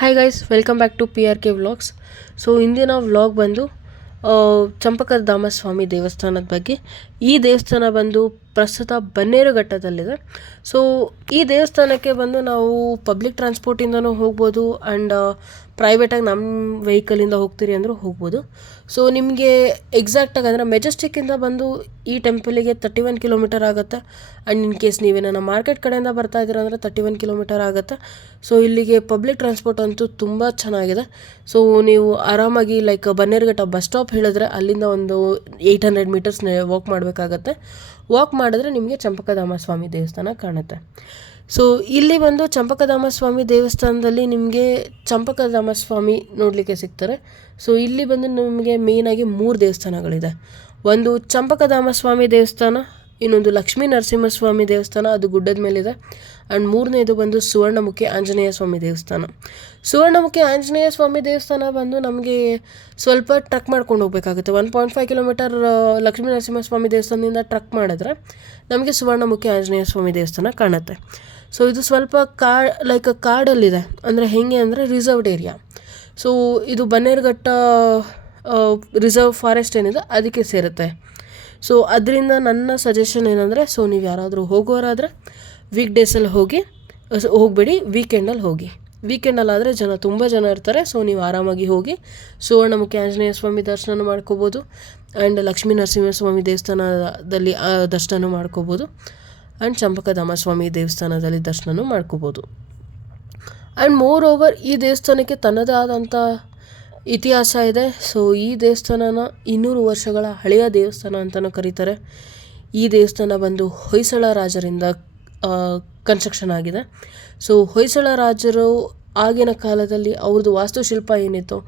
Hi guys, welcome back to PRK vlogs. So ಇಂದಿನ vlog ಬಂದು ಚಂಪಕಧಾಮ ಸ್ವಾಮಿ ದೇವಸ್ಥಾನದ ಬಗ್ಗೆ. ಈ ದೇವಸ್ಥಾನ ಬಂದು ಪ್ರಸ್ತುತ ಬನ್ನೇರುಘಟ್ಟದಲ್ಲಿದೆ. ಸೊ ಈ ದೇವಸ್ಥಾನಕ್ಕೆ ಬಂದು ನಾವು ಪಬ್ಲಿಕ್ ಟ್ರಾನ್ಸ್ಪೋರ್ಟಿಂದನೂ ಹೋಗ್ಬೋದು ಆ್ಯಂಡ್ ಪ್ರೈವೇಟಾಗಿ ನಮ್ಮ ವೆಹಿಕಲಿಂದ ಹೋಗ್ತೀರಿ ಅಂದರೂ ಹೋಗ್ಬೋದು. ಸೊ ನಿಮಗೆ ಎಕ್ಸಾಕ್ಟಾಗಿ ಅಂದರೆ ಮೆಜೆಸ್ಟಿಕ್ಕಿಂದ ಬಂದು ಈ ಟೆಂಪಲಿಗೆ 31 ಕಿಲೋಮೀಟರ್ ಆಗುತ್ತೆ. ಆ್ಯಂಡ್ ಇನ್ ಕೇಸ್ ನೀವೇನ ಮಾರ್ಕೆಟ್ ಕಡೆಯಿಂದ ಬರ್ತಾ ಇದ್ದೀರ ಅಂದರೆ 31 ಕಿಲೋಮೀಟರ್ ಆಗುತ್ತೆ. ಸೊ ಇಲ್ಲಿಗೆ ಪಬ್ಲಿಕ್ ಟ್ರಾನ್ಸ್ಪೋರ್ಟ್ ಅಂತೂ ತುಂಬ ಚೆನ್ನಾಗಿದೆ. ಸೊ ನೀವು ಆರಾಮಾಗಿ ಲೈಕ್ ಬನ್ನೇರುಘಟ್ಟ ಬಸ್ ಸ್ಟಾಪ್ ಹೇಳಿದ್ರೆ ಅಲ್ಲಿಂದ ಒಂದು 800 ಮೀಟರ್ಸ್ ವಾಕ್ ಮಾಡಬೇಕಾಗತ್ತೆ. ವಾಕ್ ಮಾಡಿದ್ರೆ ನಿಮಗೆ ಚಂಪಕಧಾಮ ಸ್ವಾಮಿ ದೇವಸ್ಥಾನ ಕಾಣುತ್ತೆ. ಸೊ ಇಲ್ಲಿ ಬಂದು ಚಂಪಕಧಾಮ ಸ್ವಾಮಿ ದೇವಸ್ಥಾನದಲ್ಲಿ ನಿಮಗೆ ಚಂಪಕಧಾಮ ಸ್ವಾಮಿ ನೋಡಲಿಕ್ಕೆ ಸಿಗ್ತಾರೆ. ಸೊ ಇಲ್ಲಿ ಬಂದು ನಿಮಗೆ ಮೇಯ್ನಾಗಿ 3 ದೇವಸ್ಥಾನಗಳಿದೆ. ಒಂದು ಚಂಪಕಧಾಮ ಸ್ವಾಮಿ ದೇವಸ್ಥಾನ, ಇನ್ನೊಂದು ಲಕ್ಷ್ಮೀ ನರಸಿಂಹಸ್ವಾಮಿ ದೇವಸ್ಥಾನ, ಅದು ಗುಡ್ಡದ ಮೇಲಿದೆ. ಆ್ಯಂಡ್ ಮೂರನೇದು ಬಂದು ಸುವರ್ಣಮುಖಿ ಆಂಜನೇಯ ಸ್ವಾಮಿ ದೇವಸ್ಥಾನ. ಸುವರ್ಣಮುಖಿ ಆಂಜನೇಯ ಸ್ವಾಮಿ ದೇವಸ್ಥಾನ ಬಂದು ನಮಗೆ ಸ್ವಲ್ಪ ಟ್ರಕ್ ಮಾಡ್ಕೊಂಡು ಹೋಗಬೇಕಾಗುತ್ತೆ. 1.5 ಕಿಲೋಮೀಟರ್ ಲಕ್ಷ್ಮೀ ನರಸಿಂಹಸ್ವಾಮಿ ದೇವಸ್ಥಾನದಿಂದ ಟ್ರಕ್ ಮಾಡಿದ್ರೆ ನಮಗೆ ಸುವರ್ಣಮುಖಿ ಆಂಜನೇಯ ಸ್ವಾಮಿ ದೇವಸ್ಥಾನ ಕಾಣುತ್ತೆ. ಸೊ ಇದು ಸ್ವಲ್ಪ ಕಾಡಲ್ಲಿದೆ, ಅಂದರೆ ಹೇಗೆ ಅಂದರೆ ರಿಸರ್ವ್ಡ್ ಏರಿಯಾ. ಸೊ ಇದು ಬನ್ನೇರುಘಟ್ಟ ರಿಸರ್ವ್ ಫಾರೆಸ್ಟ್ ಏನಿದೆ ಅದಕ್ಕೆ ಸೇರುತ್ತೆ. ಸೊ ಅದರಿಂದ ನನ್ನ ಸಜೆಷನ್ ಏನಂದರೆ, ಸೊ ನೀವು ಯಾರಾದರೂ ಹೋಗೋರಾದರೆ ವೀಕ್ ಡೇಸಲ್ಲಿ ಹೋಗಬೇಡಿ, ವೀಕೆಂಡಲ್ಲಿ ಹೋಗಿ. ವೀಕೆಂಡಲ್ಲಾದರೆ ತುಂಬ ಜನ ಇರ್ತಾರೆ. ಸೊ ನೀವು ಆರಾಮಾಗಿ ಹೋಗಿ ಸುವರ್ಣಮುಖಿ ಆಂಜನೇಯ ಸ್ವಾಮಿ ದರ್ಶನ ಮಾಡ್ಕೋಬೋದು ಆ್ಯಂಡ್ ಲಕ್ಷ್ಮೀ ನರಸಿಂಹಸ್ವಾಮಿ ದೇವಸ್ಥಾನದಲ್ಲಿ ದರ್ಶನ ಮಾಡ್ಕೋಬೋದು ಆ್ಯಂಡ್ ಚಂಪಕಧಾಮ ಸ್ವಾಮಿ ದೇವಸ್ಥಾನದಲ್ಲಿ ದರ್ಶನ ಮಾಡ್ಕೋಬೋದು. ಆ್ಯಂಡ್ ಮೋರ್ ಓವರ್ ಈ ದೇವಸ್ಥಾನಕ್ಕೆ ತನ್ನದೇ ಆದಂಥ ಇತಿಹಾಸ ಇದೆ. ಸೊ ಈ ದೇವಸ್ಥಾನನ 200 ವರ್ಷಗಳ ಹಳೆಯ ದೇವಸ್ಥಾನ ಅಂತಲೂ ಕರೀತಾರೆ. ಈ ದೇವಸ್ಥಾನ ಬಂದು ಹೊಯ್ಸಳ ರಾಜರಿಂದ ಕನ್ಸ್ಟ್ರಕ್ಷನ್ ಆಗಿದೆ. ಸೊ ಹೊಯ್ಸಳ ರಾಜರು ಆಗಿನ ಕಾಲದಲ್ಲಿ ಅವ್ರದ್ದು ವಾಸ್ತುಶಿಲ್ಪ ಏನಿತ್ತು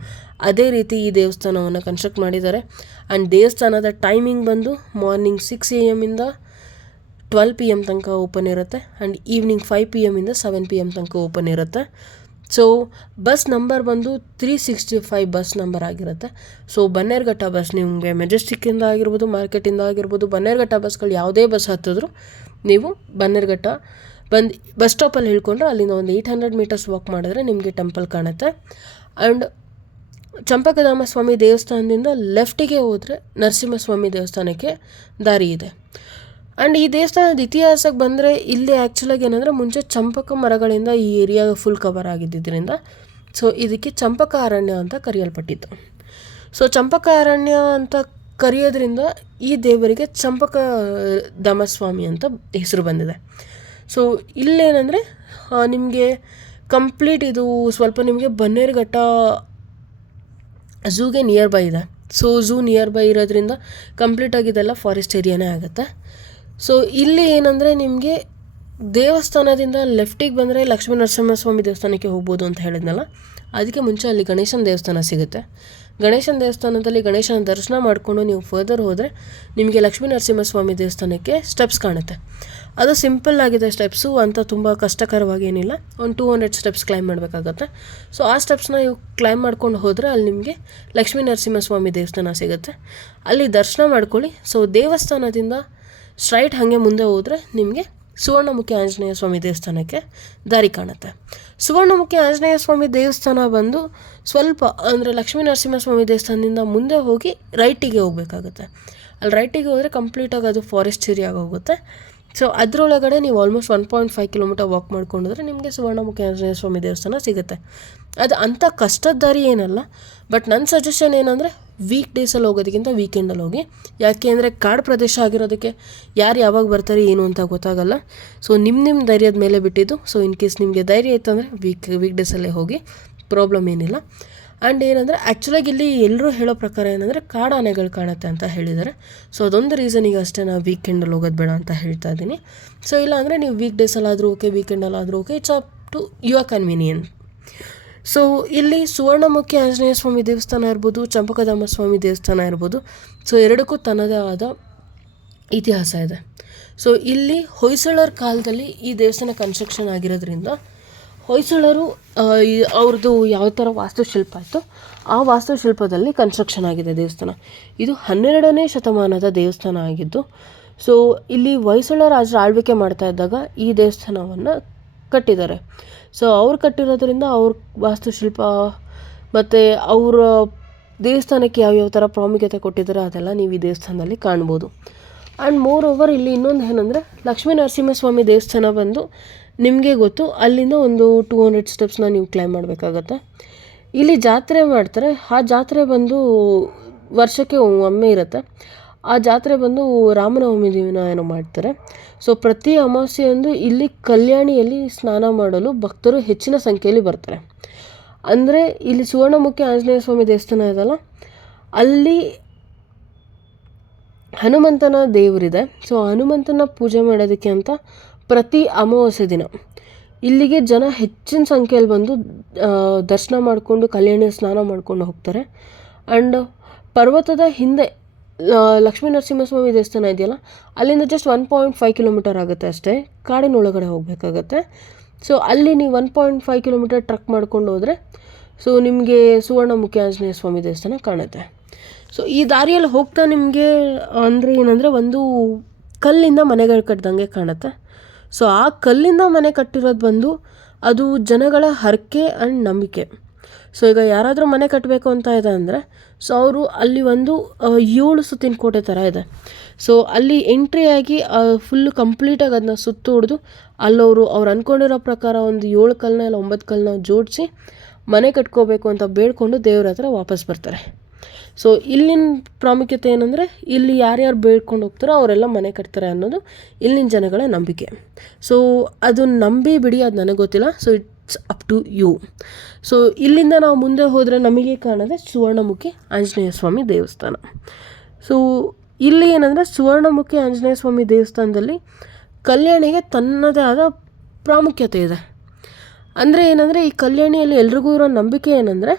ಅದೇ ರೀತಿ ಈ ದೇವಸ್ಥಾನವನ್ನು ಕನ್ಸ್ಟ್ರಕ್ಟ್ ಮಾಡಿದ್ದಾರೆ. ಆ್ಯಂಡ್ ದೇವಸ್ಥಾನದ ಟೈಮಿಂಗ್ ಬಂದು ಮಾರ್ನಿಂಗ್ 6 AM ಇಂದ 12 PM ತನಕ ಓಪನ್ ಇರುತ್ತೆ ಆ್ಯಂಡ್ ಈವ್ನಿಂಗ್ 5 PM ಇಂದ 7 PM ತನಕ ಓಪನ್ ಇರುತ್ತೆ. ಸೊ ಬಸ್ ನಂಬರ್ ಬಂದು 365 ಬಸ್ ನಂಬರ್ ಆಗಿರುತ್ತೆ. ಸೊ ಬನ್ನೇರುಘಟ್ಟ ಬಸ್ ನಿಮಗೆ ಮೆಜೆಸ್ಟಿಕ್ಕಿಂದ ಆಗಿರ್ಬೋದು, ಮಾರ್ಕೆಟಿಂದ ಆಗಿರ್ಬೋದು, ಬನ್ನೇರುಘಟ್ಟ ಬಸ್ಗಳು ಯಾವುದೇ ಬಸ್ ಹತ್ತಿದ್ರು ನೀವು ಬನ್ನೇರುಘಟ್ಟ ಬಸ್ ಸ್ಟಾಪಲ್ಲಿ ಹೇಳ್ಕೊಂಡ್ರೆ ಅಲ್ಲಿಂದ ಒಂದು 800 ಮೀಟರ್ಸ್ ವಾಕ್ ಮಾಡಿದ್ರೆ ನಿಮಗೆ ಟೆಂಪಲ್ ಕಾಣುತ್ತೆ. ಆ್ಯಂಡ್ ಚಂಪಕಧಾಮ ಸ್ವಾಮಿ ದೇವಸ್ಥಾನದಿಂದ ಲೆಫ್ಟಿಗೆ ಹೋದರೆ ನರಸಿಂಹಸ್ವಾಮಿ ದೇವಸ್ಥಾನಕ್ಕೆ ದಾರಿ ಇದೆ. ಆ್ಯಂಡ್ ಈ ದೇವಸ್ಥಾನದ ಇತಿಹಾಸಕ್ಕೆ ಬಂದರೆ ಇಲ್ಲಿ ಆ್ಯಕ್ಚುಲಾಗಿ ಏನಂದರೆ ಮುಂಚೆ ಚಂಪಕ ಮರಗಳಿಂದ ಈ ಏರಿಯಾ ಫುಲ್ ಕವರ್ ಆಗಿದ್ದರಿಂದ ಸೊ ಇದಕ್ಕೆ ಚಂಪಕ ಅರಣ್ಯ ಅಂತ ಕರೆಯಲ್ಪಟ್ಟಿತ್ತು. ಸೊ ಚಂಪಕ ಅರಣ್ಯ ಅಂತ ಕರೆಯೋದ್ರಿಂದ ಈ ದೇವರಿಗೆ ಚಂಪಕಧಾಮ ಸ್ವಾಮಿ ಅಂತ ಹೆಸರು ಬಂದಿದೆ. ಸೊ ಇಲ್ಲೇನೆಂದರೆ ನಿಮಗೆ ಕಂಪ್ಲೀಟ್ ಇದು ಸ್ವಲ್ಪ ನಿಮಗೆ ಬನ್ನೇರುಘಟ್ಟ ಝೂಗೆ ನಿಯರ್ ಬೈ ಇದೆ. ಸೊ ಝೂ ನಿಯರ್ ಬೈ ಇರೋದ್ರಿಂದ ಕಂಪ್ಲೀಟಾಗಿ ಇದೆಲ್ಲ ಫಾರೆಸ್ಟ್ ಏರಿಯಾನೇ ಆಗುತ್ತೆ. ಸೊ ಇಲ್ಲಿ ಏನಂದರೆ ನಿಮಗೆ ದೇವಸ್ಥಾನದಿಂದ ಲೆಫ್ಟಿಗೆ ಬಂದರೆ ಲಕ್ಷ್ಮೀ ನರಸಿಂಹಸ್ವಾಮಿ ದೇವಸ್ಥಾನಕ್ಕೆ ಹೋಗ್ಬೋದು ಅಂತ ಹೇಳಿದ್ನಲ್ಲ, ಅದಕ್ಕೆ ಮುಂಚೆ ಅಲ್ಲಿ ಗಣೇಶನ ದೇವಸ್ಥಾನ ಸಿಗುತ್ತೆ. ಗಣೇಶನ ದೇವಸ್ಥಾನದಲ್ಲಿ ಗಣೇಶನ ದರ್ಶನ ಮಾಡಿಕೊಂಡು ನೀವು ಫರ್ದರ್ ಹೋದರೆ ನಿಮಗೆ ಲಕ್ಷ್ಮೀ ನರಸಿಂಹಸ್ವಾಮಿ ದೇವಸ್ಥಾನಕ್ಕೆ ಸ್ಟೆಪ್ಸ್ ಕಾಣುತ್ತೆ. ಅದು ಸಿಂಪಲ್ ಆಗಿದೆ, ಸ್ಟೆಪ್ಸು ಅಂತ ತುಂಬ ಕಷ್ಟಕರವಾಗಿ ಏನಿಲ್ಲ. ಒಂದು 200 ಸ್ಟೆಪ್ಸ್ ಕ್ಲೈಮ್ ಮಾಡಬೇಕಾಗತ್ತೆ. ಸೊ ಆ ಸ್ಟೆಪ್ಸ್ನ ನೀವು ಕ್ಲೈಮ್ ಮಾಡ್ಕೊಂಡು ಹೋದರೆ ಅಲ್ಲಿ ನಿಮಗೆ ಲಕ್ಷ್ಮೀ ನರಸಿಂಹಸ್ವಾಮಿ ದೇವಸ್ಥಾನ ಸಿಗುತ್ತೆ. ಅಲ್ಲಿ ದರ್ಶನ ಮಾಡ್ಕೊಳ್ಳಿ. ಸೊ ದೇವಸ್ಥಾನದಿಂದ ಸ್ಟ್ರೈಟ್ ಹಾಗೆ ಮುಂದೆ ಹೋದರೆ ನಿಮಗೆ ಸುವರ್ಣಮುಖಿ ಆಂಜನೇಯ ಸ್ವಾಮಿ ದೇವಸ್ಥಾನಕ್ಕೆ ದಾರಿ ಕಾಣುತ್ತೆ. ಸುವರ್ಣಮುಖಿ ಆಂಜನೇಯ ಸ್ವಾಮಿ ದೇವಸ್ಥಾನ ಬಂದು ಸ್ವಲ್ಪ ಅಂದರೆ ಲಕ್ಷ್ಮೀ ನರಸಿಂಹಸ್ವಾಮಿ ದೇವಸ್ಥಾನದಿಂದ ಮುಂದೆ ಹೋಗಿ ರೈಟಿಗೆ ಹೋಗಬೇಕಾಗುತ್ತೆ. ಅಲ್ಲಿ ರೈಟಿಗೆ ಹೋದರೆ ಕಂಪ್ಲೀಟಾಗಿ ಅದು ಫಾರೆಸ್ಟ್ ಏರಿಯಾ ಹೋಗುತ್ತೆ. ಸೊ ಅದರೊಳಗಡೆ ನೀವು ಆಲ್ಮೋಸ್ಟ್ 1.5 ಕಿಲೋಮೀಟರ್ ವಾಕ್ ಮಾಡ್ಕೊಂಡ್ರೆ ನಿಮಗೆ ಸುವರ್ಣಮುಖಿ ಆಂಜನೇಯ ಸ್ವಾಮಿ ದೇವಸ್ಥಾನ ಸಿಗುತ್ತೆ. ಅದು ಅಂಥ ಕಷ್ಟದ ದಾರಿ ಏನಲ್ಲ. ಬಟ್ ನನ್ನ ಸಜೆಷನ್ ಏನಂದರೆ ವೀಕ್ ಡೇಸಲ್ಲಿ ಹೋಗೋದಕ್ಕಿಂತ ವೀಕೆಂಡಲ್ಲಿ ಹೋಗಿ. ಯಾಕೆ ಅಂದರೆ ಕಾಡು ಪ್ರದೇಶ ಆಗಿರೋದಕ್ಕೆ ಯಾರು ಯಾವಾಗ ಬರ್ತಾರೆ ಏನು ಅಂತ ಗೊತ್ತಾಗಲ್ಲ. ಸೊ ನಿಮ್ಮ ಧೈರ್ಯದ ಮೇಲೆ ಬಿಟ್ಟಿದ್ದು. ಸೊ ಇನ್ ಕೇಸ್ ನಿಮಗೆ ಧೈರ್ಯ ಇತ್ತಂದರೆ ವೀಕ್ ಡೇಸಲ್ಲೇ ಹೋಗಿ, ಪ್ರಾಬ್ಲಮ್ ಏನಿಲ್ಲ. ಆ್ಯಂಡ್ ಏನಂದರೆ ಆ್ಯಕ್ಚುಲಾಗಿ ಇಲ್ಲಿ ಎಲ್ಲರೂ ಹೇಳೋ ಪ್ರಕಾರ ಏನಂದರೆ ಕಾಡಾನೆಗಳು ಕಾಣುತ್ತೆ ಅಂತ ಹೇಳಿದ್ದಾರೆ. ಸೊ ಅದೊಂದು ರೀಸನಿಗೆ ಅಷ್ಟೇ ನಾವು ವೀಕೆಂಡಲ್ಲಿ ಹೋಗೋದು ಬೇಡ ಅಂತ ಹೇಳ್ತಾ ಇದ್ದೀನಿ. ಸೊ ಇಲ್ಲ ಅಂದರೆ ನೀವು ವೀಕ್ ಡೇಸಲ್ಲಾದರೂ ಓಕೆ, ವೀಕೆಂಡಲ್ಲಾದರೂ okay, it's up to your convenience. So ಇಲ್ಲಿ ಸುವರ್ಣಮುಖಿ ಆಂಜನೇಯ ಸ್ವಾಮಿ ದೇವಸ್ಥಾನ ಇರ್ಬೋದು, ಚಂಪಕಧಾಮ ಸ್ವಾಮಿ ದೇವಸ್ಥಾನ ಇರ್ಬೋದು. ಸೊ ಎರಡಕ್ಕೂ ತನ್ನದೇ ಆದ ಇತಿಹಾಸ ಇದೆ. ಸೊ ಇಲ್ಲಿ ಹೊಯ್ಸಳರ ಕಾಲದಲ್ಲಿ ಈ ದೇವಸ್ಥಾನ ಕನ್ಸ್ಟ್ರಕ್ಷನ್ ಆಗಿರೋದ್ರಿಂದ ಹೊಯ್ಸಳರು ಅವ್ರದ್ದು ಯಾವ ಥರ ವಾಸ್ತುಶಿಲ್ಪ ಇತ್ತು ಆ ವಾಸ್ತುಶಿಲ್ಪದಲ್ಲಿ ಕನ್ಸ್ಟ್ರಕ್ಷನ್ ಆಗಿದೆ ದೇವಸ್ಥಾನ. ಇದು 12ನೇ ಶತಮಾನದ ದೇವಸ್ಥಾನ ಆಗಿದ್ದು. ಸೊ ಇಲ್ಲಿ ಹೊಯ್ಸಳ ರಾಜರು ಆಳ್ವಿಕೆ ಮಾಡ್ತಾ ಇದ್ದಾಗ ಈ ದೇವಸ್ಥಾನವನ್ನು ಕಟ್ಟಿದ್ದಾರೆ. ಸೊ ಅವ್ರು ಕಟ್ಟಿರೋದ್ರಿಂದ ಅವ್ರ ವಾಸ್ತುಶಿಲ್ಪ ಮತ್ತು ಅವರ ದೇವಸ್ಥಾನಕ್ಕೆ ಯಾವ್ಯಾವ ಥರ ಪ್ರಾಮುಖ್ಯತೆ ಕೊಟ್ಟಿದ್ದಾರೆ ಅದೆಲ್ಲ ನೀವು ಈ ದೇವಸ್ಥಾನದಲ್ಲಿ ಕಾಣ್ಬೋದು. ಆ್ಯಂಡ್ ಮೋರ್ ಓವರ್ ಇಲ್ಲಿ ಇನ್ನೊಂದು ಏನಂದರೆ ಲಕ್ಷ್ಮೀ ನರಸಿಂಹಸ್ವಾಮಿ ದೇವಸ್ಥಾನ ಬಂದು ನಿಮಗೆ ಗೊತ್ತು, ಅಲ್ಲಿಂದ ಒಂದು 200 ಸ್ಟೆಪ್ಸ್ನ ನೀವು ಕ್ಲೈಮ್ ಮಾಡಬೇಕಾಗತ್ತೆ. ಇಲ್ಲಿ ಜಾತ್ರೆ ಮಾಡ್ತಾರೆ. ಆ ಜಾತ್ರೆ ಬಂದು ವರ್ಷಕ್ಕೆ ಒಮ್ಮೆ ಇರುತ್ತೆ. ಆ ಜಾತ್ರೆ ಬಂದು ರಾಮನವಮಿ ದಿನ ಏನೋ ಮಾಡ್ತಾರೆ. ಸೊ ಪ್ರತಿ ಅಮಾವಾಸ್ಯೆಯಂದು ಇಲ್ಲಿ ಕಲ್ಯಾಣಿಯಲ್ಲಿ ಸ್ನಾನ ಮಾಡಲು ಭಕ್ತರು ಹೆಚ್ಚಿನ ಸಂಖ್ಯೆಯಲ್ಲಿ ಬರ್ತಾರೆ. ಅಂದರೆ ಇಲ್ಲಿ ಸುವರ್ಣಮುಖಿ ಆಂಜನೇಯ ಸ್ವಾಮಿ ದೇವಸ್ಥಾನ ಇದೆಯಲ್ಲ, ಅಲ್ಲಿ ಹನುಮಂತನ ದೇವರಿದೆ. ಸೊ ಹನುಮಂತನ ಪೂಜೆ ಮಾಡೋದಕ್ಕೆ ಅಂತ ಪ್ರತಿ ಅಮಾವಾಸ್ಯೆ ದಿನ ಇಲ್ಲಿಗೆ ಜನ ಹೆಚ್ಚಿನ ಸಂಖ್ಯೆಯಲ್ಲಿ ಬಂದು ದರ್ಶನ ಮಾಡಿಕೊಂಡು ಕಲ್ಯಾಣಿ ಸ್ನಾನ ಮಾಡ್ಕೊಂಡು ಹೋಗ್ತಾರೆ. ಆ್ಯಂಡ್ ಪರ್ವತದ ಹಿಂದೆ ಲಕ್ಷ್ಮೀ ನರಸಿಂಹಸ್ವಾಮಿ ದೇವಸ್ಥಾನ ಇದೆಯಲ್ಲ, ಅಲ್ಲಿಂದ ಜಸ್ಟ್ 1.5 ಕಿಲೋಮೀಟರ್ ಆಗುತ್ತೆ ಅಷ್ಟೇ, ಕಾಡಿನೊಳಗಡೆ ಹೋಗಬೇಕಾಗತ್ತೆ. ಸೊ ಅಲ್ಲಿ ನೀವು 1.5 ಕಿಲೋಮೀಟರ್ ಟ್ರಕ್ ಮಾಡ್ಕೊಂಡು ಹೋದರೆ ಸೊ ನಿಮಗೆ ಸುವರ್ಣಮುಖಿ ಆಂಜನೇಯ ಸ್ವಾಮಿ ದೇವಸ್ಥಾನ ಕಾಣುತ್ತೆ. ಸೊ ಈ ದಾರಿಯಲ್ಲಿ ಹೋಗ್ತಾ ನಿಮಗೆ ಅಂದರೆ ಏನಂದರೆ ಒಂದು ಕಲ್ಲಿಂದ ಮನೆಗಳು ಕಟ್ಟಿದಂಗೆ ಕಾಣುತ್ತೆ. ಸೊ ಆ ಕಲ್ಲಿಂದ ಮನೆ ಕಟ್ಟಿರೋದು ಬಂದು ಅದು ಜನಗಳ ಹರಕೆ ಆ್ಯಂಡ್ ನಂಬಿಕೆ. ಸೊ ಈಗ ಯಾರಾದರೂ ಮನೆ ಕಟ್ಟಬೇಕು ಅಂತ ಇದೆ ಅಂದರೆ ಸೊ ಅವರು ಅಲ್ಲಿ ಒಂದು 7 ಸುತ್ತಿನ ಕೋಟೆ ಥರ ಇದೆ. ಸೊ ಅಲ್ಲಿ ಎಂಟ್ರಿ ಆಗಿ ಫುಲ್ಲು ಕಂಪ್ಲೀಟಾಗಿ ಅದನ್ನ ಸುತ್ತು ಹೊಡೆದು ಅಲ್ಲವರು ಅವ್ರು ಅಂದ್ಕೊಂಡಿರೋ ಪ್ರಕಾರ ಒಂದು 7 ಕಲ್ಲನ್ನ ಇಲ್ಲ 9 ಕಲ್ಲನ್ನ ಜೋಡಿಸಿ ಮನೆ ಕಟ್ಕೋಬೇಕು ಅಂತ ಬೇಡ್ಕೊಂಡು ದೇವ್ರ ಹತ್ರ ವಾಪಸ್ ಬರ್ತಾರೆ. ಸೊ ಇಲ್ಲಿನ ಪ್ರಾಮುಖ್ಯತೆ ಏನಂದರೆ ಇಲ್ಲಿ ಯಾರ್ಯಾರು ಬೇಡ್ಕೊಂಡು ಹೋಗ್ತಾರೋ ಅವರೆಲ್ಲ ಮನೆ ಕಟ್ತಾರೆ ಅನ್ನೋದು ಇಲ್ಲಿನ ಜನಗಳ ನಂಬಿಕೆ. ಸೊ ಅದು ನಂಬಿ ಬಿಡಿ, ಅದು ನನಗೆ ಗೊತ್ತಿಲ್ಲ. So it's up to you. So ಇಲ್ಲಿಂದ ನಾವು ಮುಂದೆ ಹೋದರೆ ನಮಗೆ ಕಾಣೋದೆ ಸುವರ್ಣಮುಖಿ ಆಂಜನೇಯ ಸ್ವಾಮಿ ದೇವಸ್ಥಾನ. ಸೊ ಇಲ್ಲಿ ಏನಂದರೆ ಸುವರ್ಣಮುಖಿ ಆಂಜನೇಯ ಸ್ವಾಮಿ ದೇವಸ್ಥಾನದಲ್ಲಿ ಕಲ್ಯಾಣಿಗೆ ತನ್ನದೇ ಆದ ಪ್ರಾಮುಖ್ಯತೆ ಇದೆ. ಅಂದರೆ ಏನಂದರೆ ಈ ಕಲ್ಯಾಣಿಯಲ್ಲಿ ಎಲ್ರಿಗೂ ಇರೋ ನಂಬಿಕೆ ಏನಂದರೆ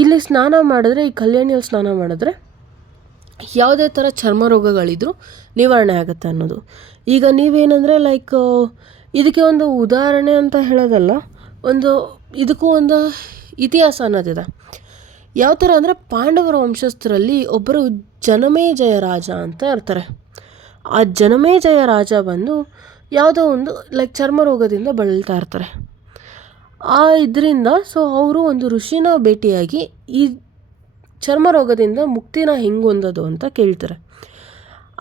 ಇಲ್ಲಿ ಸ್ನಾನ ಮಾಡಿದ್ರೆ, ಈ ಕಲ್ಯಾಣಿಯಲ್ಲಿ ಸ್ನಾನ ಮಾಡಿದ್ರೆ ಯಾವುದೇ ಥರ ಚರ್ಮ ರೋಗಗಳಿದ್ರೂ ನಿವಾರಣೆ ಆಗುತ್ತೆ ಅನ್ನೋದು. ಈಗ ನೀವೇನಂದರೆ ಲೈಕ್ ಇದಕ್ಕೆ ಒಂದು ಉದಾಹರಣೆ ಅಂತ ಹೇಳೋದಲ್ಲ, ಇದಕ್ಕೂ ಒಂದು ಇತಿಹಾಸ ಅನ್ನೋದಿದೆ. ಯಾವ ಥರ ಅಂದರೆ ಪಾಂಡವರ ವಂಶಸ್ಥರಲ್ಲಿ ಒಬ್ಬರು ಜನಮೇಜಯ ರಾಜ ಅಂತ ಇರ್ತಾರೆ. ಆ ಜನಮೇಜಯ ರಾಜ ಬಂದು ಯಾವುದೋ ಒಂದು ಲೈಕ್ ಚರ್ಮ ರೋಗದಿಂದ ಬಳಲ್ತಾ ಇರ್ತಾರೆ. ಇದರಿಂದ ಸೊ ಅವರು ಒಂದು ಋಷಿನ ಭೇಟಿಯಾಗಿ ಈ ಚರ್ಮ ರೋಗದಿಂದ ಮುಕ್ತಿನ ಹೆಂಗೆ ಹೊಂದೋದು ಅಂತ ಕೇಳ್ತಾರೆ.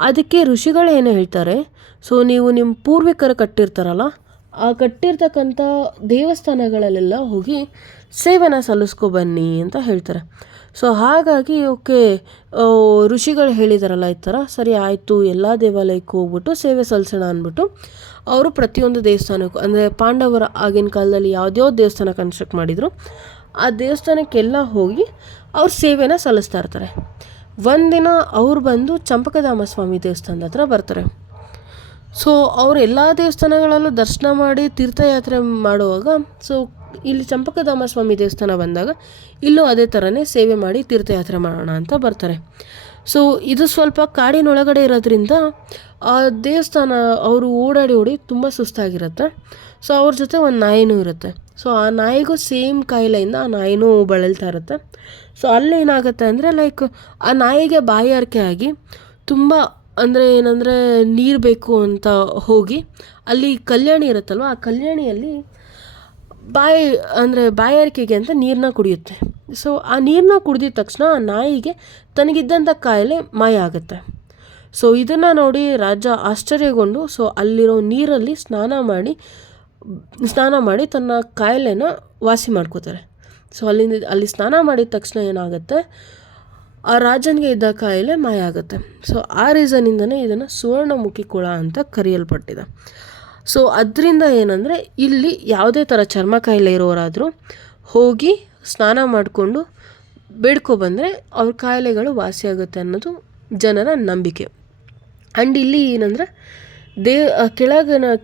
ಅದಕ್ಕೆ ಋಷಿಗಳು ಏನು ಹೇಳ್ತಾರೆ, ಸೊ ನೀವು ನಿಮ್ಮ ಪೂರ್ವಿಕರು ಕಟ್ಟಿರ್ತಾರಲ್ಲ, ಆ ಕಟ್ಟಿರ್ತಕ್ಕಂಥ ದೇವಸ್ಥಾನಗಳಲ್ಲೆಲ್ಲ ಹೋಗಿ ಸೇವೆನ ಸಲ್ಲಿಸ್ಕೊಬನ್ನಿ ಅಂತ ಹೇಳ್ತಾರೆ. ಸೊ ಹಾಗಾಗಿ ಓಕೆ, ಋಷಿಗಳು ಹೇಳಿದಾರಲ್ಲ ಈ ಥರ, ಸರಿ ಆಯಿತು, ಎಲ್ಲ ದೇವಾಲಯಕ್ಕೂ ಹೋಗ್ಬಿಟ್ಟು ಸೇವೆ ಸಲ್ಲಿಸೋಣ ಅಂದ್ಬಿಟ್ಟು ಅವರು ಪ್ರತಿಯೊಂದು ದೇವಸ್ಥಾನಕ್ಕೂ, ಅಂದರೆ ಪಾಂಡವರ ಆಗಿನ ಕಾಲದಲ್ಲಿ ಯಾವುದ್ಯಾವ ದೇವಸ್ಥಾನ ಕನ್ಸ್ಟ್ರಕ್ಟ್ ಮಾಡಿದರು ಆ ದೇವಸ್ಥಾನಕ್ಕೆಲ್ಲ ಹೋಗಿ ಅವ್ರು ಸೇವೆನ ಸಲ್ಲಿಸ್ತಾ ಇರ್ತಾರೆ. ಒಂದಿನ ಅವ್ರು ಬಂದು ಚಂಪಕಧಾಮ ಸ್ವಾಮಿ ದೇವಸ್ಥಾನದ ಹತ್ರ ಬರ್ತಾರೆ. ಸೊ ಅವ್ರು ಎಲ್ಲ ದೇವಸ್ಥಾನಗಳಲ್ಲೂ ದರ್ಶನ ಮಾಡಿ ತೀರ್ಥಯಾತ್ರೆ ಮಾಡುವಾಗ ಸೊ ಇಲ್ಲಿ ಚಂಪಕಧಾಮ ಸ್ವಾಮಿ ದೇವಸ್ಥಾನ ಬಂದಾಗ ಇಲ್ಲೂ ಅದೇ ಥರನೇ ಸೇವೆ ಮಾಡಿ ತೀರ್ಥಯಾತ್ರೆ ಮಾಡೋಣ ಅಂತ ಬರ್ತಾರೆ. ಸೊ ಇದು ಸ್ವಲ್ಪ ಕಾಡಿನೊಳಗಡೆ ಇರೋದ್ರಿಂದ ಆ ದೇವಸ್ಥಾನ ಅವರು ಓಡಾಡಿ ತುಂಬ ಸುಸ್ತಾಗಿರುತ್ತೆ. ಸೊ ಅವ್ರ ಜೊತೆ ಒಂದು ನಾಯಿನೂ ಇರುತ್ತೆ. ಸೊ ಆ ನಾಯಿಗೂ ಸೇಮ್ ಕಾಯಿಲೆಯಿಂದ ಆ ನಾಯಿನೂ ಬಳಲ್ತಾ ಇರುತ್ತೆ. ಸೊ ಅಲ್ಲೇನಾಗುತ್ತೆ ಅಂದರೆ ಲೈಕ್ ಆ ನಾಯಿಗೆ ಬಾಯಾರಿಕೆ ಆಗಿ ತುಂಬ ಅಂದರೆ ಏನಂದರೆ ನೀರು ಬೇಕು ಅಂತ ಹೋಗಿ ಅಲ್ಲಿ ಕಲ್ಯಾಣಿ ಇರುತ್ತಲ್ವ, ಆ ಕಲ್ಯಾಣಿಯಲ್ಲಿ ಬಾಯಾರಿಕೆಗೆ ಅಂತ ನೀರನ್ನ ಕುಡಿಯುತ್ತೆ. ಸೊ ಆ ನೀರನ್ನ ಕುಡಿದಿದ ತಕ್ಷಣ ಆ ನಾಯಿಗೆ ತನಗಿದ್ದಂಥ ಕಾಯಿಲೆ ಮಾಯ ಆಗುತ್ತೆ. ಸೊ ಇದನ್ನು ನೋಡಿ ರಾಜ ಆಶ್ಚರ್ಯಗೊಂಡು ಸೊ ಅಲ್ಲಿರೋ ನೀರಲ್ಲಿ ಸ್ನಾನ ಮಾಡಿ ತನ್ನ ಕಾಯಿಲೆನ ವಾಸಿ ಮಾಡ್ಕೋತಾರೆ. ಸೊ ಅಲ್ಲಿ ಸ್ನಾನ ಮಾಡಿದ ತಕ್ಷಣ ಏನಾಗುತ್ತೆ, ಆ ರಾಜನಿಗೆ ಇದ್ದ ಕಾಯಿಲೆ ಮಾಯ ಆಗುತ್ತೆ. ಸೊ ಆ ರೀಸನಿಂದನೇ ಇದನ್ನು ಸುವರ್ಣಮುಖಿ ಕುಳ ಅಂತ ಕರೆಯಲ್ಪಟ್ಟಿದೆ. ಸೊ ಅದರಿಂದ ಏನಂದರೆ ಇಲ್ಲಿ ಯಾವುದೇ ಥರ ಚರ್ಮ ಕಾಯಿಲೆ ಇರೋರಾದರೂ ಹೋಗಿ ಸ್ನಾನ ಮಾಡಿಕೊಂಡು ಬೇಡ್ಕೊಬಂದರೆ ಅವ್ರ ಕಾಯಿಲೆಗಳು ವಾಸಿಯಾಗುತ್ತೆ ಅನ್ನೋದು ಜನರ ನಂಬಿಕೆ. ಆ್ಯಂಡ್ ಇಲ್ಲಿ ಏನಂದರೆ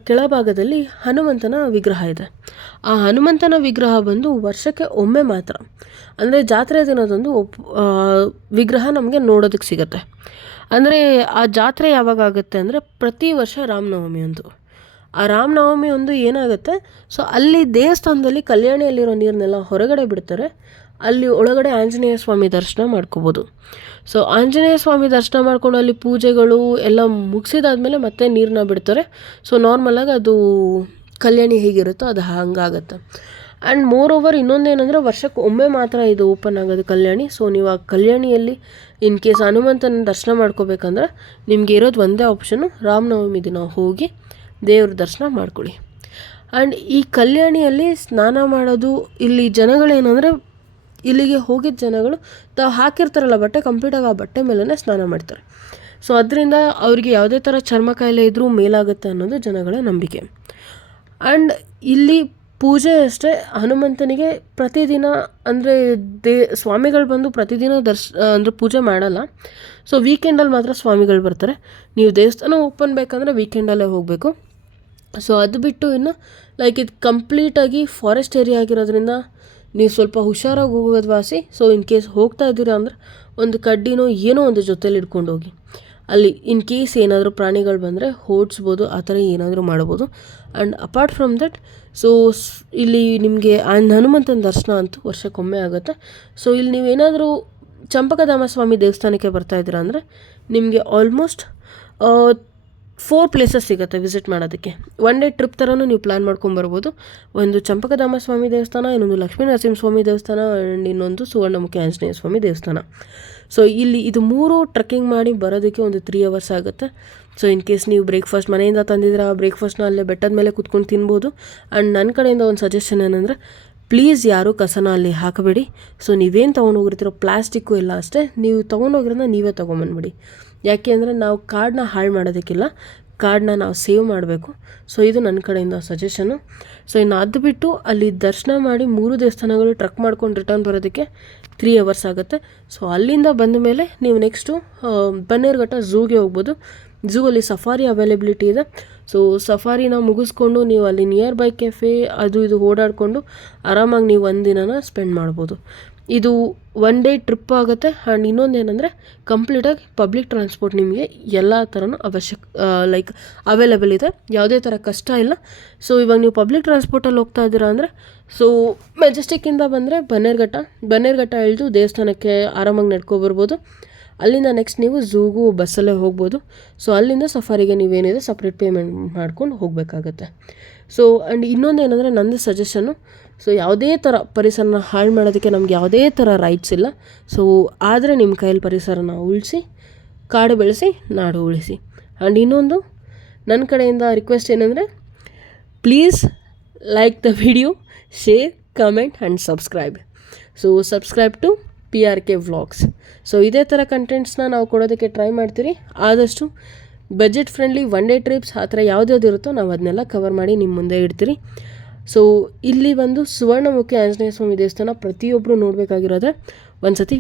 ಕೆಳಭಾಗದಲ್ಲಿ ಹನುಮಂತನ ವಿಗ್ರಹ ಇದೆ. ಆ ಹನುಮಂತನ ವಿಗ್ರಹ ಬಂದು ವರ್ಷಕ್ಕೆ ಒಮ್ಮೆ ಮಾತ್ರ, ಅಂದರೆ ಜಾತ್ರೆ ದಿನದಂದು ವಿಗ್ರಹ ನಮಗೆ ನೋಡೋದಕ್ಕೆ ಸಿಗುತ್ತೆ. ಅಂದರೆ ಆ ಜಾತ್ರೆ ಯಾವಾಗ ಆಗುತ್ತೆ ಅಂದರೆ ಪ್ರತಿ ವರ್ಷ ರಾಮನವಮಿ ಒಂದು. ಆ ರಾಮನವಮಿ ಒಂದು ಏನಾಗುತ್ತೆ, ಸೊ ಅಲ್ಲಿ ದೇವಸ್ಥಾನದಲ್ಲಿ ಕಲ್ಯಾಣಿಯಲ್ಲಿರೋ ನೀರನ್ನೆಲ್ಲ ಹೊರಗಡೆ ಬಿಡ್ತಾರೆ. ಅಲ್ಲಿ ಒಳಗಡೆ ಆಂಜನೇಯ ಸ್ವಾಮಿ ದರ್ಶನ ಮಾಡ್ಕೋಬೋದು. ಸೊ ಆಂಜನೇಯ ಸ್ವಾಮಿ ದರ್ಶನ ಮಾಡ್ಕೊಂಡು ಅಲ್ಲಿ ಪೂಜೆಗಳು ಎಲ್ಲ ಮುಗಿಸಿದಾದ್ಮೇಲೆ ಮತ್ತೆ ನೀರನ್ನ ಬಿಡ್ತಾರೆ. ಸೊ ನಾರ್ಮಲಾಗಿ ಅದು ಕಲ್ಯಾಣಿ ಹೇಗಿರುತ್ತೋ ಅದು ಹಂಗಾಗತ್ತೆ. ಆ್ಯಂಡ್ ಮೋರ್ ಓವರ್ ಇನ್ನೊಂದೇನೆಂದರೆ ವರ್ಷಕ್ಕೆ ಒಮ್ಮೆ ಮಾತ್ರ ಇದು ಓಪನ್ ಆಗೋದು ಕಲ್ಯಾಣಿ. ಸೊ ನೀವು ಆ ಕಲ್ಯಾಣಿಯಲ್ಲಿ ಇನ್ ಕೇಸ್ ಹನುಮಂತನ ದರ್ಶನ ಮಾಡ್ಕೋಬೇಕಂದ್ರೆ ನಿಮಗೆ ಇರೋದು ಒಂದೇ ಆಪ್ಷನ್ನು, ರಾಮನವಮಿ ದಿನ ಹೋಗಿ ದೇವ್ರ ದರ್ಶನ ಮಾಡ್ಕೊಳ್ಳಿ. ಆ್ಯಂಡ್ ಈ ಕಲ್ಯಾಣಿಯಲ್ಲಿ ಸ್ನಾನ ಮಾಡೋದು, ಇಲ್ಲಿ ಜನಗಳೇನೆಂದರೆ ಇಲ್ಲಿಗೆ ಹೋಗಿದ್ದ ಜನಗಳು ತಾವು ಹಾಕಿರ್ತಾರಲ್ಲ ಬಟ್ಟೆ, ಕಂಪ್ಲೀಟಾಗಿ ಆ ಬಟ್ಟೆ ಮೇಲೇ ಸ್ನಾನ ಮಾಡ್ತಾರೆ. ಸೊ ಅದರಿಂದ ಅವರಿಗೆ ಯಾವುದೇ ಥರ ಚರ್ಮ ಕಾಯಿಲೆ ಇದ್ದರೂ ಮೇಲಾಗುತ್ತೆ ಅನ್ನೋದು ಜನಗಳ ನಂಬಿಕೆ. ಆ್ಯಂಡ್ ಇಲ್ಲಿ ಪೂಜೆ ಅಷ್ಟೇ, ಹನುಮಂತನಿಗೆ ಪ್ರತಿದಿನ ಅಂದರೆ ಸ್ವಾಮಿಗಳು ಬಂದು ಪ್ರತಿದಿನ ಅಂದರೆ ಪೂಜೆ ಮಾಡಲ್ಲ. ಸೊ ವೀಕೆಂಡಲ್ಲಿ ಮಾತ್ರ ಸ್ವಾಮಿಗಳು ಬರ್ತಾರೆ. ನೀವು ದೇವಸ್ಥಾನ ಓಪನ್ ಬೇಕಂದರೆ ವೀಕೆಂಡಲ್ಲೇ ಹೋಗಬೇಕು. ಸೊ ಅದು ಬಿಟ್ಟು ಇನ್ನು ಲೈಕ್ ಇದು ಕಂಪ್ಲೀಟಾಗಿ ಫಾರೆಸ್ಟ್ ಏರಿಯಾ ಆಗಿರೋದ್ರಿಂದ ನೀವು ಸ್ವಲ್ಪ ಹುಷಾರಾಗಿ ಹೋಗೋದು ವಾಸಿ. ಸೊ ಇನ್ ಕೇಸ್ ಹೋಗ್ತಾ ಇದ್ದೀರಾ ಅಂದರೆ ಒಂದು ಕಡ್ಡಿನೋ ಏನೋ ಒಂದು ಜೊತೇಲಿ ಇಟ್ಕೊಂಡು ಹೋಗಿ. ಅಲ್ಲಿ ಇನ್ ಕೇಸ್ ಏನಾದರೂ ಪ್ರಾಣಿಗಳು ಬಂದರೆ ಓಡಿಸ್ಬೋದು, ಆ ಥರ ಏನಾದರೂ ಮಾಡ್ಬೋದು. And apart from that, so ಇಲ್ಲಿ ನಿಮಗೆ ಹನುಮಂತನ ದರ್ಶನ ಅಂತೂ ವರ್ಷಕ್ಕೊಮ್ಮೆ ಆಗುತ್ತೆ. ಸೊ ಇಲ್ಲಿ ನೀವೇನಾದರೂ ಚಂಪಕಧಾಮ ಸ್ವಾಮಿ ದೇವಸ್ಥಾನಕ್ಕೆ ಬರ್ತಾಯಿದ್ದೀರಾ ಅಂದರೆ ನಿಮಗೆ ಆಲ್ಮೋಸ್ಟ್ 4 ಪ್ಲೇಸಸ್ ಸಿಗುತ್ತೆ ವಿಸಿಟ್ ಮಾಡೋದಕ್ಕೆ. ಒನ್ ಡೇ ಟ್ರಿಪ್ ಥರನೂ ನೀವು ಪ್ಲ್ಯಾನ್ ಮಾಡ್ಕೊಂಬರ್ಬೋದು. ಒಂದು ಚಂಪಕಧಾಮ ಸ್ವಾಮಿ ದೇವಸ್ಥಾನ, ಇನ್ನೊಂದು ಲಕ್ಷ್ಮೀ ನರಸಿಂಹ ಸ್ವಾಮಿ ದೇವಸ್ಥಾನ, ಆ್ಯಂಡ್ ಇನ್ನೊಂದು ಸುವರ್ಣಮುಖಿ ಆಂಜನೇಯ ಸ್ವಾಮಿ ದೇವಸ್ಥಾನ. ಸೊ ಇಲ್ಲಿ ಇದು 3 ಟ್ರೆಕ್ಕಿಂಗ್ ಮಾಡಿ ಬರೋದಕ್ಕೆ ಒಂದು 3 ಅವರ್ಸ್ ಆಗುತ್ತೆ. ಸೊ ಇನ್ ಕೇಸ್ ನೀವು ಬ್ರೇಕ್ಫಾಸ್ಟ್ ಮನೆಯಿಂದ ತಂದಿದ್ರೆ ಆ ಬ್ರೇಕ್ಫಾಸ್ಟ್ನ ಅಲ್ಲೇ ಬೆಟ್ಟದ ಮೇಲೆ ಕೂತ್ಕೊಂಡು ತಿನ್ಬೋದು. ಆ್ಯಂಡ್ ನನ್ನ ಕಡೆಯಿಂದ ಒಂದು ಸಜೆಷನ್ ಏನಂದರೆ, ಪ್ಲೀಸ್ ಯಾರೂ ಕಸನ ಅಲ್ಲಿ ಹಾಕಬೇಡಿ. ಸೊ ನೀವೇನು ತೊಗೊಂಡೋಗಿರ್ತೀರೋ ಪ್ಲಾಸ್ಟಿಕ್ಕು ಎಲ್ಲ ಅಷ್ಟೇ, ನೀವು ತೊಗೊಂಡೋಗಿರೋದನ್ನ ನೀವೇ ತೊಗೊಂಬಂದ್ಬಿಡಿ. ಯಾಕೆ ಅಂದರೆ ನಾವು ಕಾಡನ್ನ ಹಾಳು ಮಾಡೋದಕ್ಕಿಲ್ಲ, ಕಾಡನ್ನ ನಾವು ಸೇವ್ ಮಾಡಬೇಕು. ಸೊ ಇದು ನನ್ನ ಕಡೆಯಿಂದ ಸಜೆಷನ್ನು. ಸೊ ಇನ್ನು ಅದು ಬಿಟ್ಟು ಅಲ್ಲಿ ದರ್ಶನ ಮಾಡಿ 3 ದೇವಸ್ಥಾನಗಳು ಟ್ರಕ್ ಮಾಡ್ಕೊಂಡು ರಿಟರ್ನ್ ಬರೋದಕ್ಕೆ 3 ಅವರ್ಸ್ ಆಗುತ್ತೆ. ಸೊ ಅಲ್ಲಿಂದ ಬಂದ ಮೇಲೆ ನೀವು ನೆಕ್ಸ್ಟು ಬನ್ನೇರುಘಟ್ಟ ಝೂಗೆ ಹೋಗ್ಬೋದು. ಝೂವಲ್ಲಿ ಸಫಾರಿ ಅವೈಲೇಬಿಲಿಟಿ ಇದೆ. ಸೊ ಸಫಾರಿನ ಮುಗಿಸ್ಕೊಂಡು ನೀವು ಅಲ್ಲಿ ನಿಯರ್ ಬೈ ಕೆಫೆ ಅದು ಇದು ಓಡಾಡಿಕೊಂಡು ಆರಾಮಾಗಿ ನೀವು ಒಂದಿನ ಸ್ಪೆಂಡ್ ಮಾಡ್ಬೋದು. ಇದು 1 ಡೇ ಟ್ರಿಪ್ ಆಗುತ್ತೆ. ಆ್ಯಂಡ್ ಇನ್ನೊಂದೇನೆಂದರೆ ಕಂಪ್ಲೀಟಾಗಿ ಪಬ್ಲಿಕ್ ಟ್ರಾನ್ಸ್ಪೋರ್ಟ್ ನಿಮಗೆ ಎಲ್ಲ ಥರನೂ ಲೈಕ್ ಅವೈಲೇಬಲ್ ಇದೆ, ಯಾವುದೇ ಥರ ಕಷ್ಟ ಇಲ್ಲ. ಸೊ ಇವಾಗ ನೀವು ಪಬ್ಲಿಕ್ ಟ್ರಾನ್ಸ್ಪೋರ್ಟಲ್ಲಿ ಹೋಗ್ತಾ ಇದ್ದೀರಾ ಅಂದರೆ ಸೊ ಮೆಜೆಸ್ಟಿಕ್ಕಿಂದ ಬಂದರೆ ಬನ್ನೇರುಘಟ್ಟ ಇಳಿದು ದೇವಸ್ಥಾನಕ್ಕೆ ಆರಾಮಾಗಿ ನಡ್ಕೊಬರ್ಬೋದು. ಅಲ್ಲಿಂದ ನೆಕ್ಸ್ಟ್ ನೀವು ಝೂಗೂ ಬಸ್ಸಲ್ಲೇ ಹೋಗ್ಬೋದು. ಸೊ ಅಲ್ಲಿಂದ ಸಫಾರಿಗೆ ನೀವೇನಿದೆ ಸಪ್ರೇಟ್ ಪೇಮೆಂಟ್ ಮಾಡ್ಕೊಂಡು ಹೋಗಬೇಕಾಗತ್ತೆ. ಸೊ ಆ್ಯಂಡ್ ಇನ್ನೊಂದೇನೆಂದರೆ ನಂದು ಸಜೆಷನ್ನು, ಸೊ ಯಾವುದೇ ಥರ ಪರಿಸರನ ಹಾಳು ಮಾಡೋದಕ್ಕೆ ನಮ್ಗೆ ಯಾವುದೇ ಥರ ರೈಟ್ಸ್ ಇಲ್ಲ. ಸೊ ಆದರೆ ನಿಮ್ಮ ಕೈಯಲ್ಲಿ ಪರಿಸರನ ಉಳಿಸಿ, ಕಾಡು ಬೆಳೆಸಿ, ನಾಡು ಉಳಿಸಿ. ಆ್ಯಂಡ್ ಇನ್ನೊಂದು ನನ್ನ ಕಡೆಯಿಂದ ರಿಕ್ವೆಸ್ಟ್ ಏನಂದರೆ, please like the video, share, comment and subscribe. So subscribe to PRK vlogs. So ಇದೇ ಥರ ಕಂಟೆಂಟ್ಸ್ನ ನಾವು ಕೊಡೋದಕ್ಕೆ ಟ್ರೈ ಮಾಡ್ತೀರಿ. ಆದಷ್ಟು ಬಜೆಟ್ ಫ್ರೆಂಡ್ಲಿ 1 ಡೇ ಟ್ರಿಪ್ಸ್ ಆ ಥರ ಯಾವುದ್ಯಾವ್ದು ಇರುತ್ತೋ ನಾವು ಅದನ್ನೆಲ್ಲ ಕವರ್ ಮಾಡಿ ನಿಮ್ಮ ಮುಂದೆ ಇಡ್ತೀರಿ. ಸೊ ಇಲ್ಲಿ ಒಂದು ಸುವರ್ಣಮುಖಿ ಆಂಜನೇಯ ಸ್ವಾಮಿ ದೇವಸ್ಥಾನ ಪ್ರತಿಯೊಬ್ಬರು ನೋಡಬೇಕಾಗಿರೋದ್ರೆ ಒಂದು ಸತಿ